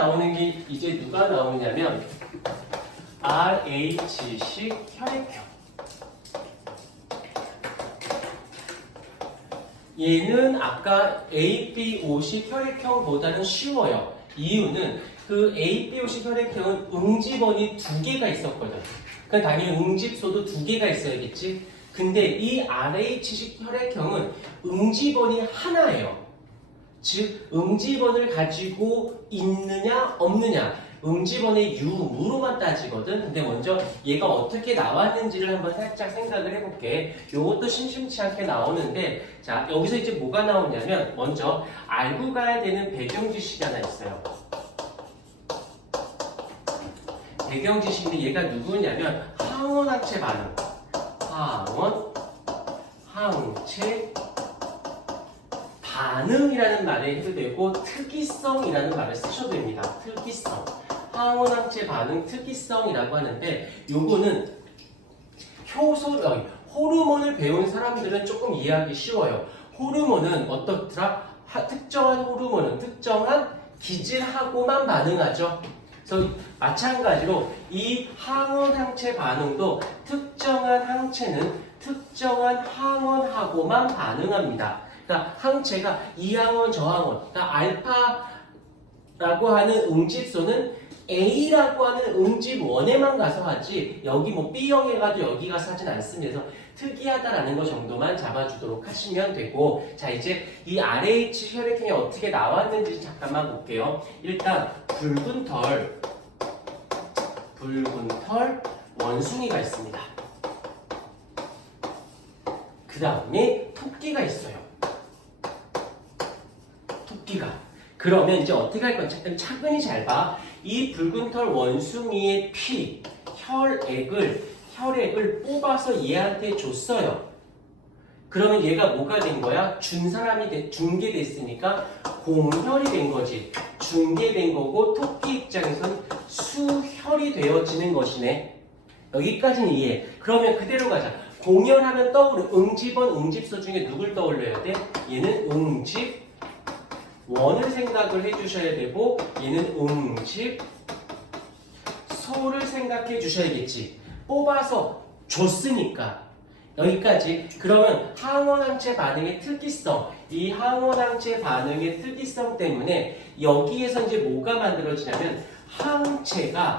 나오는 게 이제 누가 나오냐면 RH식 혈액형. 얘는 아까 ABO식 혈액형보다는 쉬워요. 이유는 그 ABO식 혈액형은 응집원이 2개가 있었거든. 그러니까 당연히 응집소도 2개가 있어야겠지. 근데 이 RH식 혈액형은 응집원이 하나예요. 즉 응집원을 가지고 있느냐 없느냐 응집원의 유무로만 따지거든. 근데 먼저 얘가 어떻게 나왔는지를 한번 살짝 생각을 해볼게. 요것도 심심치 않게 나오는데 자 여기서 이제 뭐가 나오냐면 먼저 알고 가야 되는 배경 지식이 하나 있어요. 배경 지식인데 얘가 누구냐면 항원항체 반응. 항체 반응이라는 말을 해도 되고 특이성이라는 말을 쓰셔도 됩니다. 특이성. 항원항체 반응 특이성이라고 하는데 요거는 호르몬을 배운 사람들은 조금 이해하기 쉬워요. 호르몬은 어떻더라? 특정한 호르몬은 특정한 기질하고만 반응하죠. 그래서 마찬가지로 이 항원항체 반응도 특정한 항체는 특정한 항원하고만 반응합니다. 그러니까 항체가 이 항원 저 항원, 그러니까 알파라고 하는 응집소는 A라고 하는 응집원에만 가서 하지 여기 뭐 B형에 가도 여기 가서 하진 않습니다. 그래서 특이하다라는 거 정도만 잡아주도록 하시면 되고 자 이제 이 RH 혈액형이 어떻게 나왔는지 잠깐만 볼게요. 일단 붉은 털 원숭이가 있습니다. 그 다음에 토끼가 있어요. 토끼가. 그러면 이제 어떻게 할 건지 차근히 잘 봐. 이 붉은 털 원숭이의 피, 혈액을 뽑아서 얘한테 줬어요. 그러면 얘가 뭐가 된 거야? 중계됐으니까 공혈이 된 거지. 중계된 거고 토끼 입장에선 수혈이 되어지는 것이네. 여기까지는 이해. 그러면 그대로 가자. 공혈하면 떠오르는 응집원, 응집소 중에 누굴 떠올려야 돼? 얘는 응집원을 생각을 해주셔야 되고 얘는 응집소를 생각해 주셔야겠지. 뽑아서 줬으니까. 여기까지. 그러면 항원항체 반응의 특이성, 이 항원항체 반응의 특이성 때문에 여기에서 이제 뭐가 만들어지냐면 항체가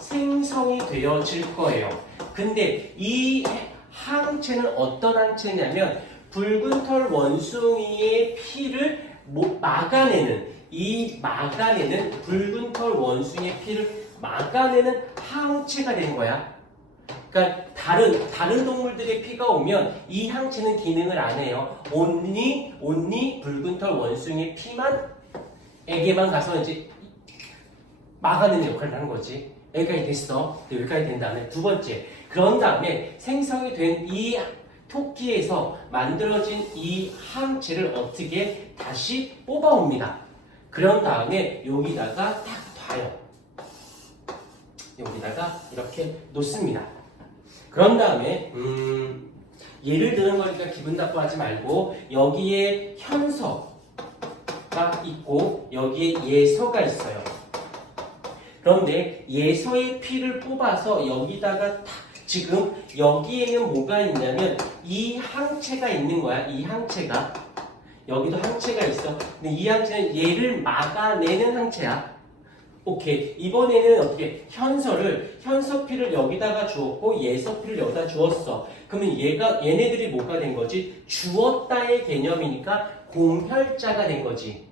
생성이 되어질 거예요. 근데 이 항체는 어떤 항체냐면 붉은 털 원숭이의 피를 막아내는 붉은 털 원숭이의 피를 막아내는 항체가 된 거야. 그러니까 다른 동물들의 피가 오면 이 항체는 기능을 안 해요. 온리 붉은 털 원숭이의 에게만 가서 이제 막아내는 역할을 하는 거지. 여기까지 됐어. 여기까지 된 다음에 두 번째. 그런 다음에 생성이 된 이 토끼에서 만들어진 이 항체를 어떻게 다시 뽑아옵니다. 그런 다음에 여기다가 딱 놔요. 여기다가 이렇게 놓습니다. 그런 다음에 예를 드는 거니까 기분 나빠하지 말고 여기에 현서가 있고 여기에 예서가 있어요. 그런데 예서의 피를 뽑아서 여기다가 탁 지금 여기에는 뭐가 있냐면 이 항체가 있는 거야. 이 항체가 여기도 항체가 있어. 근데 이 항체는 얘를 막아내는 항체야. 오케이. 이번에는 어떻게 현서피를 여기다가 주었고 예서피를 여기다 주었어. 그러면 얘네들이 뭐가 된 거지? 주었다의 개념이니까 공혈자가 된 거지.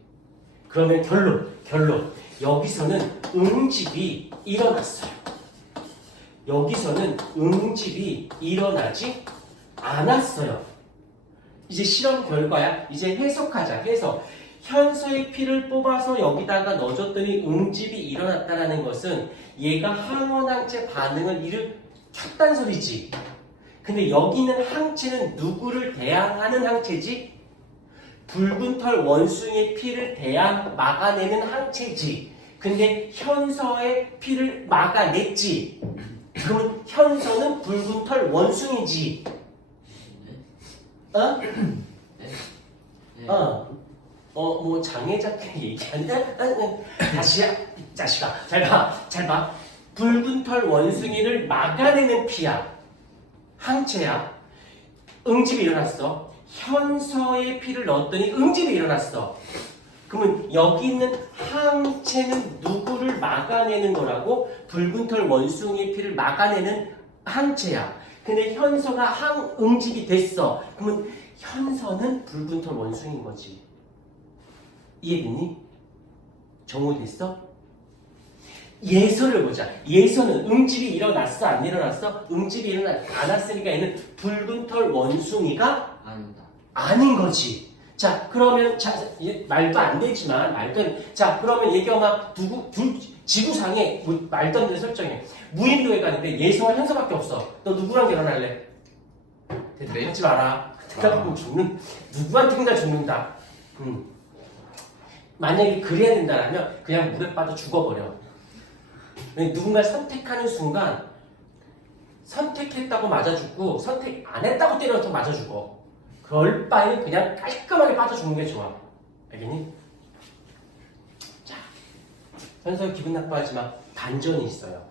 그러면 결론. 여기서는 응집이 일어났어요. 여기서는 응집이 일어나지 않았어요. 이제 실험 결과야. 이제 해석하자. 현서의 피를 뽑아서 여기다가 넣어줬더니 응집이 일어났다는 것은 얘가 항원항체 반응을 일으켰다는 소리지. 근데 여기는 항체는 누구를 대항하는 항체지? 붉은 털 원숭이의 피를 막아내는 항체지. 근데 현서의 피를 막아냈지. 그러면 현서는 붉은 털 원숭이지. 뭐 장애자끼리 얘기하냐? 다시야, 이 자식아. 잘 봐, 잘 봐. 붉은 털 원숭이를 막아내는 피야. 항체야. 응집이 일어났어. 현서에 피를 넣었더니 응집이 일어났어. 그러면 여기 있는 항체는 누구를 막아내는 거라고? 붉은 털 원숭이의 피를 막아내는 항체야. 근데 현서가 항응집이 됐어. 그러면 현서는 붉은 털 원숭이인 거지. 이해됐니? 정오됐어? 예서를 보자. 예서는 응집이 일어났어? 안 일어났어? 응집이 일어나지 않았으니까 얘는 붉은 털 원숭이가 아니다. 아닌 거지. 자, 그러면 말도 안 되지만 자, 그러면 얘기하면 지구상에 말도 안 되는 설정해. 무인도에 가는데 예서와 현서밖에 없어. 너 누구랑 결혼할래? 대답하지 마라. 대답하면 죽는 누구한테나 죽는다. 만약에 그래야 된다면 그냥 물에 빠져 죽어버려. 누군가를 선택하는 순간 선택했다고 맞아 죽고 선택 안 했다고 때려도 맞아 죽어. 그럴 바에는 그냥 깔끔하게 빠져 죽는 게 좋아. 알겠니? 자, 현서 기분 나빠하지 마. 반전이 있어요.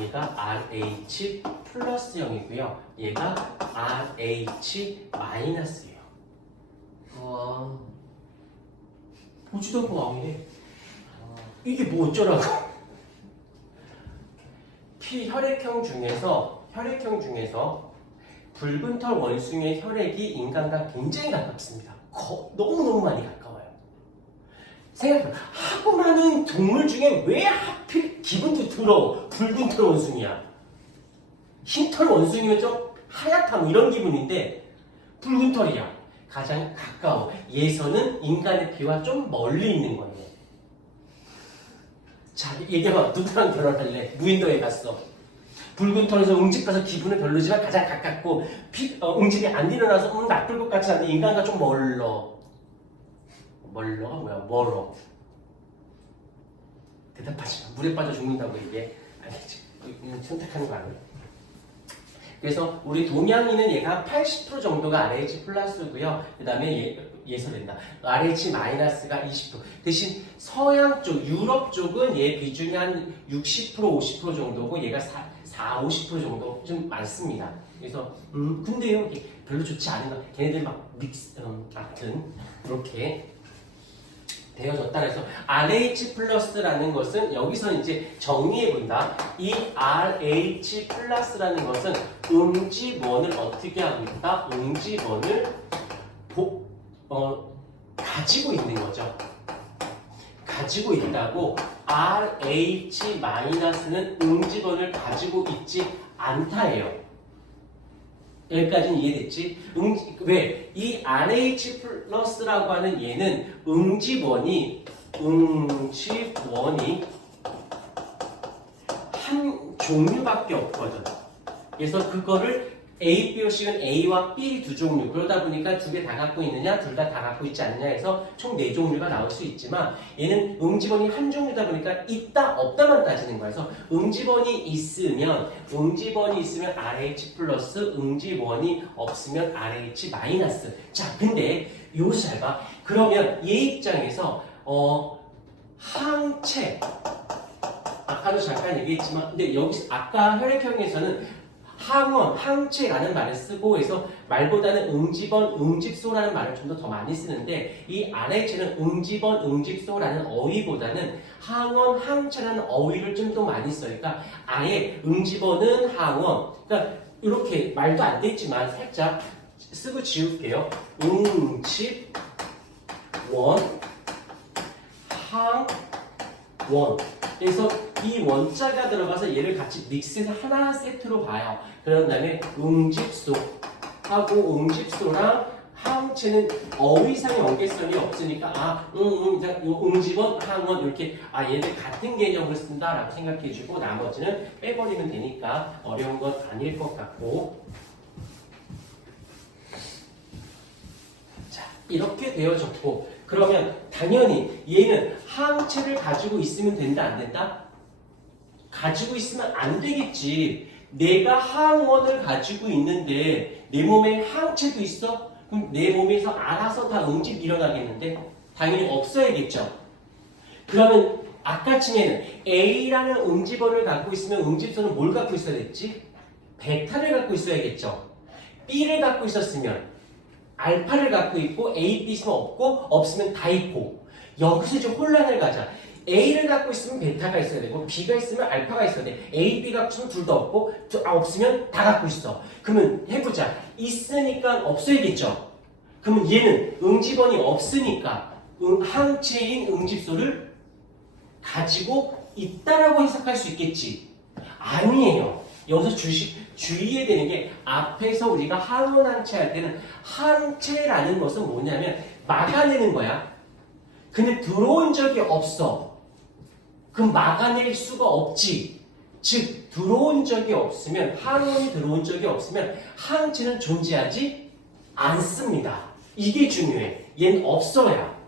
얘가 RH 플러스 0이고요. 얘가 RH 마이너스예요. 와. 보지도 않고 왕이네. 이게 뭐 어쩌라고? 혈액형 중에서 붉은 털 원숭이의 혈액이 인간과 굉장히 가깝습니다. 너무너무 많이 가까워요. 생각해봐. 하고 많은 동물 중에 왜 하필 기분도 더러워 붉은 털 원숭이야? 흰 털 원숭이면 좀 하얗다 뭐 이런 기분인데 붉은 털이야. 가장 가까워. 예서는 인간의 피와 좀 멀리 있는 거예요. 자, 얘기해봐. 누구랑 결혼할래? 무인도에 갔어. 붉은 털에서 응집 가서 기분은 별로지만 가장 가깝고 응집이 안 일어나서 나쁠 것 같지 않은데 인간과 좀 멀러. 멀러가 뭐야? 멀어. 대답하지 마. 물에 빠져 죽는다고 얘기해. 아니지. 선택하는 거 아니야. 그래서 우리 동양인은 얘가 80% 정도가 RH 플러스고요. 그 다음에 예서된다. RH 마이너스가 20%. 대신 서양 쪽, 유럽 쪽은 얘 비중이 한 60%, 50% 정도고 얘가 50% 정도 좀 많습니다. 그래서 근데요, 별로 좋지 않은 거. 걔네들 막 같은 그렇게 되어졌다. 그래서 RH 플러스라는 것은 여기서 이제 정리해 본다. 이 RH 플러스라는 것은 응집원을 어떻게 하고 있다? 응집원을 가지고 있는 거죠. 가지고 있다고. RH 마이너스는 응집원을 가지고 있지 않다예요. 여기까지는 이해됐지? 왜? 이 RH 플러스라고 하는 얘는 응집원이 한 종류밖에 없거든. 그래서 그거를 A, B, C는 A와 B 두 종류. 그러다 보니까 두 개 다 갖고 있느냐, 둘 다 갖고 있지 않느냐 해서 총 4종류가 나올 수 있지만 얘는 응집원이 한 종류다 보니까 있다, 없다만 따지는 거야. 그래서 응집원이 있으면 RH 플러스, 응집원이 없으면 RH 마이너스. 자, 근데 요것을 잘 봐. 그러면 얘 입장에서 항체 아까도 잠깐 얘기했지만 근데 여기 아까 혈액형에서는 항체라는 말을 쓰고 해서 말보다는 응집원, 응집소라는 말을 좀 더 많이 쓰는데 이 RH는 응집원, 응집소라는 어휘보다는 항원, 항체라는 어휘를 좀 더 많이 써요. 그러니까 아예 응집원은 항원, 그러니까 이렇게 말도 안 됐지만 살짝 쓰고 지울게요. 응집원, 항원. 그래서 이 원자가 들어가서 얘를 같이 믹스해서 하나 세트로 봐요. 그런 다음에 응집소하고 응집소랑 항체는 어휘상 연계성이 없으니까 응집원, 항원 이렇게 얘들 같은 개념을 쓴다라고 생각해주고 나머지는 빼버리면 되니까 어려운 건 아닐 것 같고. 자, 이렇게 되어졌고 그러면 당연히 얘는 항체를 가지고 있으면 된다, 안 된다? 가지고 있으면 안 되겠지. 내가 항원을 가지고 있는데 내 몸에 항체도 있어? 그럼 내 몸에서 알아서 다 응집이 일어나겠는데? 당연히 없어야겠죠. 그러면 아까쯤에는 A라는 응집원을 갖고 있으면 응집소는 뭘 갖고 있어야 됐지? 베타를 갖고 있어야겠죠. B를 갖고 있었으면 알파를 갖고 있고 A, B 있으면 없고 없으면 다 있고 여기서 좀 혼란을 가자. A를 갖고 있으면 베타가 있어야 되고 B가 있으면 알파가 있어야 돼. A, B가 있으면 둘 다 없고 없으면 다 갖고 있어. 그러면 해보자. 있으니까 없어야겠죠. 그러면 얘는 응집원이 없으니까 항체인 응집소를 가지고 있다라고 해석할 수 있겠지. 아니에요. 여기서 주의해야 되는 게 앞에서 우리가 항원 항체 할 때는 항체라는 것은 뭐냐면 막아내는 거야. 근데 들어온 적이 없어. 그럼 막아낼 수가 없지. 즉 들어온 적이 없으면 항원이 들어온 적이 없으면 항체는 존재하지 않습니다. 이게 중요해. 얘는 없어야.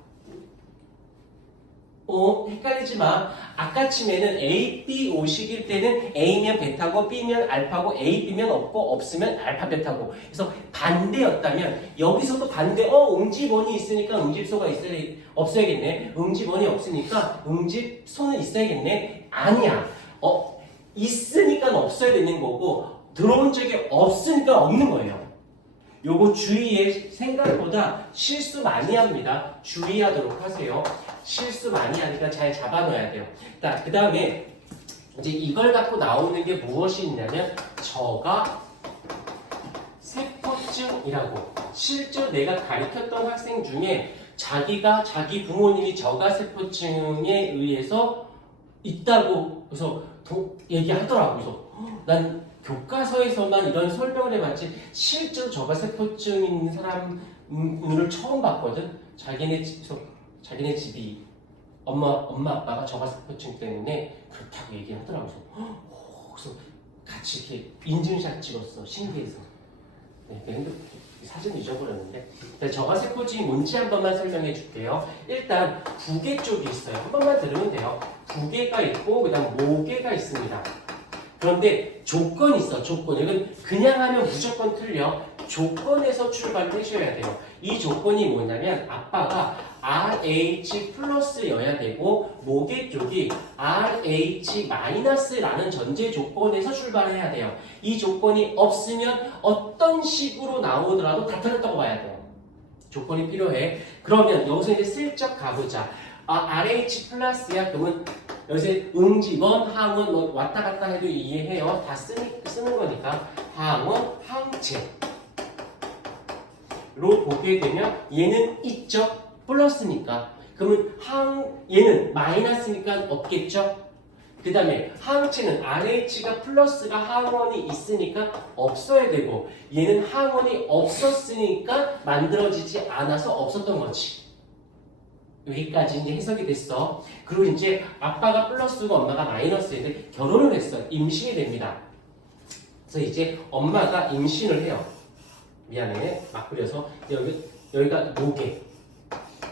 헷갈리지 마. 아까쯤에는 A, B 오식일 때는 A면 베타고 B면 알파고 A, B면 없고 없으면 알파 베타고. 그래서 반대였다면 여기서도 반대. 응집원이 있으니까 응집소가 없어야겠네. 응집원이 없으니까 응집소는 있어야겠네. 아니야. 있으니까 없어야 되는 거고 들어온 적이 없으니까 없는 거예요. 요거 주의해. 생각보다 실수 많이 합니다. 주의하도록 하세요. 실수 많이 하니까 잘 잡아놔야 돼요. 그 다음에 이제 이걸 갖고 나오는 게 무엇이 있냐면 저가 세포증이라고. 실제로 내가 가르쳤던 학생 중에 자기 부모님이 저가 세포증에 의해서 있다고 그래서 얘기하더라고요. 그래서 난 교과서에서만 이런 설명을 해봤지 실제로 저가 세포증 있는 사람을 처음 봤거든. 자기네 집이 엄마 아빠가 저가 세포증 때문에 그렇다고 얘기하더라고요. 그래서 같이 이렇게 인증샷 찍었어. 신기해서. 네, 사진 잊어버렸는데 저가 세포증이 뭔지 한 번만 설명해 줄게요. 일단 부계 쪽이 있어요. 한 번만 들으면 돼요. 부계가 있고 그다음 모계가 있습니다. 그런데 조건이 있어. 조건. 이건 그냥 하면 무조건 틀려. 조건에서 출발을 하셔야 돼요. 이 조건이 뭐냐면 아빠가 RH 플러스여야 되고 모계 쪽이 RH 마이너스라는 전제 조건에서 출발을 해야 돼요. 이 조건이 없으면 어떤 식으로 나오더라도 다 틀렸다고 봐야 돼요. 조건이 필요해. 그러면 여기서 이제 슬쩍 가보자. RH 플러스야. 그러면 여기서 응집원, 항원 왔다 갔다 해도 이해해요. 다 쓰는 거니까 항원, 항체로 보게 되면 얘는 있죠. 플러스니까. 그러면 얘는 마이너스니까 없겠죠. 그 다음에 항체는 RH가 플러스가 항원이 있으니까 없어야 되고 얘는 항원이 없었으니까 만들어지지 않아서 없었던 거지. 여기까지 이제 해석이 됐어. 그리고 이제 아빠가 플러스고 엄마가 마이너스인데 결혼을 했어. 임신이 됩니다. 그래서 이제 엄마가 임신을 해요. 미안해. 막 그려서 여기가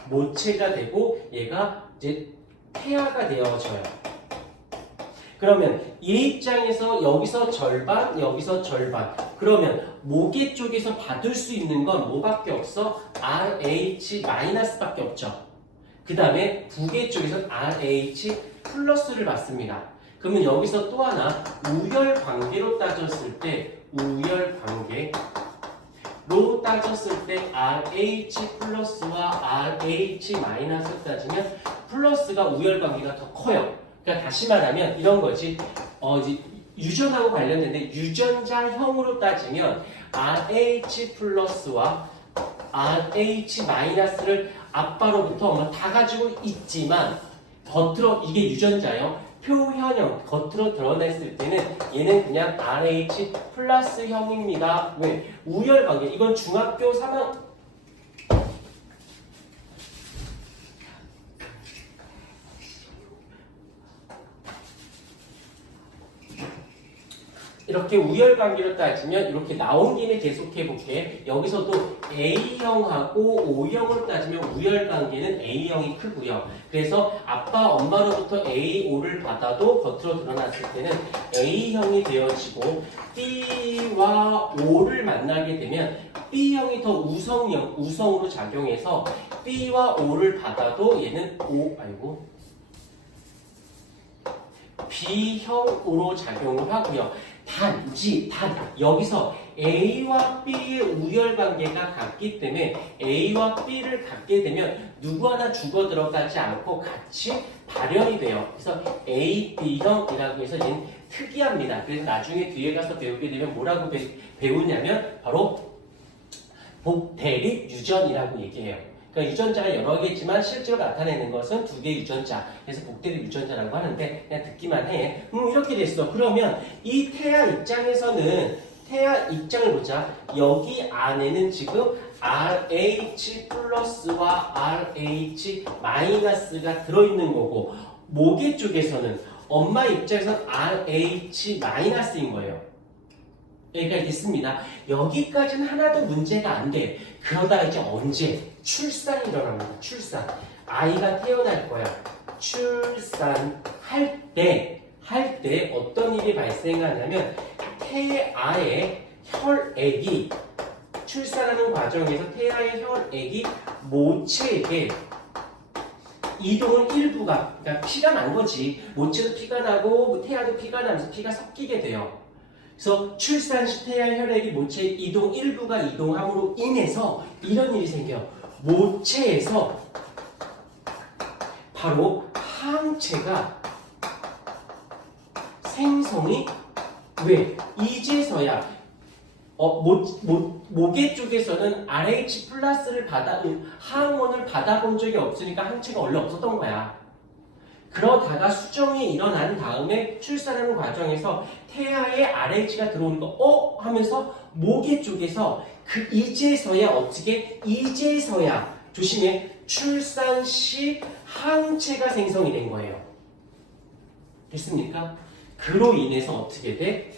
모체가 되고 얘가 이제 폐하가 되어져요. 그러면 얘 입장에서 여기서 절반, 여기서 절반. 그러면 모계 쪽에서 받을 수 있는 건 뭐밖에 없어? RH-밖에 없죠. 그 다음에 부계 쪽에서는 RH 플러스를 받습니다. 그러면 여기서 또 하나 우열 관계로 따졌을 때 RH 플러스와 RH 마이너스 따지면 플러스가 우열 관계가 더 커요. 그러니까 다시 말하면 이런 거지. 이제 유전하고 관련된데 유전자형으로 따지면 RH 플러스와 RH 마이너스를 아빠로부터 엄마 다 가지고 있지만 겉으로 이게 유전자요. 표현형 겉으로 드러냈을 때는 얘는 그냥 RH 플러스형입니다. 왜? 우열관계. 이건 중학교 3학 이렇게 우열관계로 따지면 이렇게 나온 김에 계속해 볼게. 여기서도 A형하고 O형으로 따지면 우열관계는 A형이 크고요. 그래서 아빠, 엄마로부터 A, O를 받아도 겉으로 드러났을 때는 A형이 되어지고 B와 O를 만나게 되면 B형이 더 우성으로 작용해서 B와 O를 받아도 얘는 B형으로 작용을 하고요. 단 여기서 A와 B의 우열관계가 같기 때문에 A와 B를 갖게 되면 누구 하나 죽어 들어가지 않고 같이 발현이 돼요. 그래서 A, B형이라고 해서 얘는 특이합니다. 그래서 나중에 뒤에 가서 배우게 되면 뭐라고 배우냐면 바로 복대립 유전이라고 얘기해요. 그러니까 유전자가 여러 개지만 실제로 나타내는 것은 두 개의 유전자. 그래서 복대립 유전자라고 하는데 그냥 듣기만 해. 이렇게 됐어. 그러면 이 태아 입장에서는 태아 입장을 보자. 여기 안에는 지금 RH 플러스와 RH 마이너스가 들어있는 거고 모계 쪽에서는 엄마 입장에서는 RH 마이너스인 거예요. 여기까지 됐습니다. 여기까지는 하나도 문제가 안 돼. 그러다 이제 언제? 출산이 일어납니다. 출산. 아이가 태어날 거야. 출산할 때 어떤 일이 발생하냐면 태아의 혈액이 출산하는 과정에서 태아의 혈액이 모체에게 이동은 일부가 그러니까 피가 난 거지. 모체도 피가 나고 태아도 피가 나면서 피가 섞이게 돼요. 그래서 출산 시 태아 혈액이 모체 이동 일부가 이동함으로 인해서 이런 일이 생겨. 모체에서 바로 항체가 생성이 왜? 이제서야 모계 쪽에서는 RH 플러스를 항원을 받아본 적이 없으니까 항체가 원래 없었던 거야. 그러다가 수정이 일어난 다음에 출산하는 과정에서 태아에 RH가 들어오니까 하면서 모계 쪽에서 이제서야 조심해 출산 시 항체가 생성이 된 거예요. 됐습니까? 그로 인해서 어떻게 돼?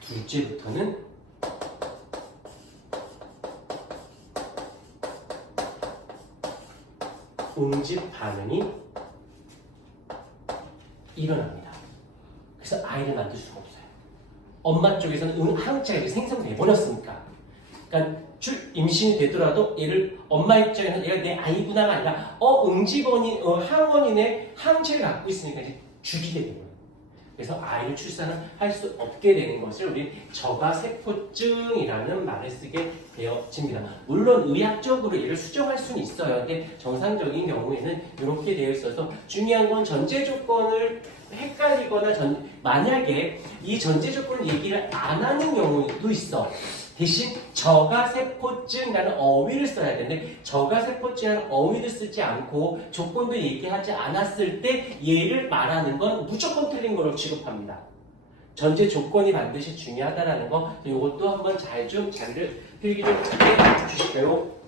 둘째부터는 응집 반응이 일어납니다. 그래서 아이를 만들 수가 없어요. 엄마 쪽에서는 항체가 이제 생성돼 버렸으니까. 그러니까 임신이 되더라도 얘를 엄마 입장에서는 얘가 내 아이구나가 아니라 항원이네 항체를 갖고 있으니까 이제 죽이게 되는 거예요. 그래서 아이를 출산을 할 수 없게 되는 것을 우리 저가세포증이라는 말을 쓰게 되어집니다. 물론 의학적으로 얘를 수정할 수는 있어요. 근데 정상적인 경우에는 이렇게 되어 있어서 중요한 건 전제 조건을 헷갈리거나 만약에 이 전제 조건을 얘기를 안 하는 경우도 있어. 대신 저가세포증이라는 어휘를 써야 되는데 저가세포증이라는 어휘를 쓰지 않고 조건도 얘기하지 않았을 때 얘를 말하는 건 무조건 틀린 거로 취급합니다. 전제 조건이 반드시 중요하다는 거 이것도 한번 잘 좀 자료를 필기 좀 해주실까요?